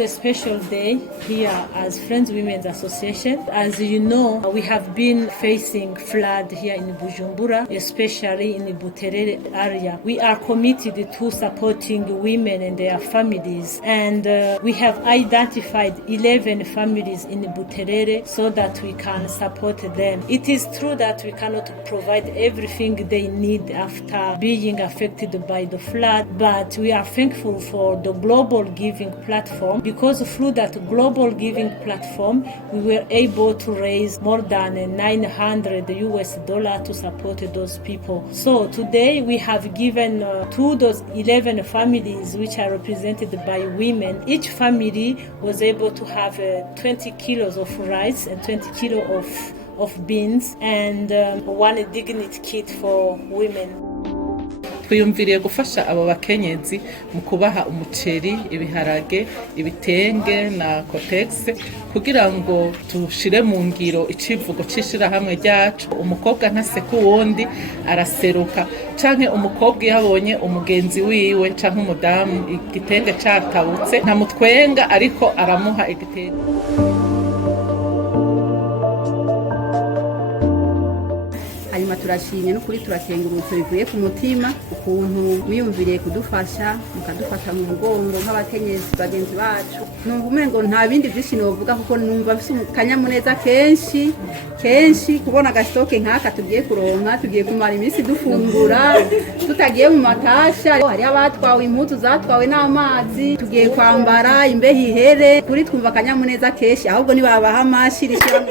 a special day here as Friends Women's Association. As you know, we have been facing flood here in Bujumbura, especially in the Buterere area. We are committed to supporting women and their families, and we have identified 11 families in Buterere so that we can support them. It is true that we cannot provide everything they need after being affected by the flood, but we are thankful for the Global Giving Platform, because through that Global Giving Platform we were able to raise more than $900 to support those people. So today we have given to those 11 families, which are represented by women. Each family was able to have 20 kilos of rice and 20 kilos of beans and one dignity kit for women. Twiyumviriye gufasha abo bakenyezi mu kubaha umuceri, ibiharage, ibitenge na Cotex kugira ngo tushire mu ngiro icivugo cishira hamwe ryacu. Umukobwa ntaseka uwundi araseruka, canke umukobwa yabonye umugenzi wiwe canke umudamu igitenge catabutse ntamutwenga ariko aramuha igitenge. Hanyuma turashimye no kuri turakengurutse bivuye ku mutima ukuntu mwiyumviriye kudufasha mukadufasha mu mugongo nk'abakenyezi bagenzi bacu. Numva umengo nta bindi byinshi novuga kuko numva bifite akanyamuneza kenshi kubona agastoke nk'aka tugiye kuronka, tugiye kumara iminsi dufungura tutagiye mu matasha. Hari abatwawe impuzu zatwawe n'amazi, tugiye kwambara imbeho ihere, kuri twumva akanyamuneza kenshi, ahubwo nibabaha amashi rishyira.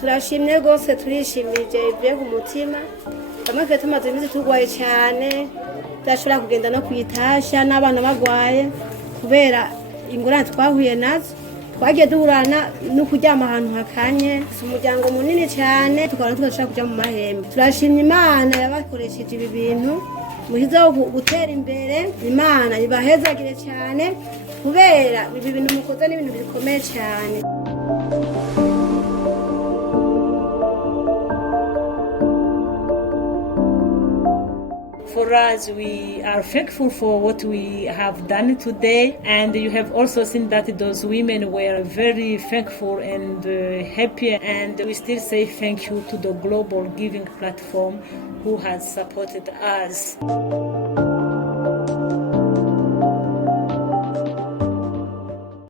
Turashimye rwose, turishimije ibyo ku mutima. Bamwe tumaze iminsi turwaye cyane, tudashobora kugenda no kwitasha n'abana bagwaye kubera ingorane twahuye nazo. Twagiye duhurana no kuryama ahantu hakanye, umuryango munini cyane, tukaba tudashobora kujya mu mahembe. Turashimye Imana yabakoresheje ibi bintu muhizeho gutera imbere. Imana ibahezagire cyane kubera ibi bintu mukoze n'ibintu bikomeye cyane. For us, we are thankful for what we have done today, and you have also seen that those women were very thankful and happy, and we still say thank you to the Global Giving Platform who has supported us.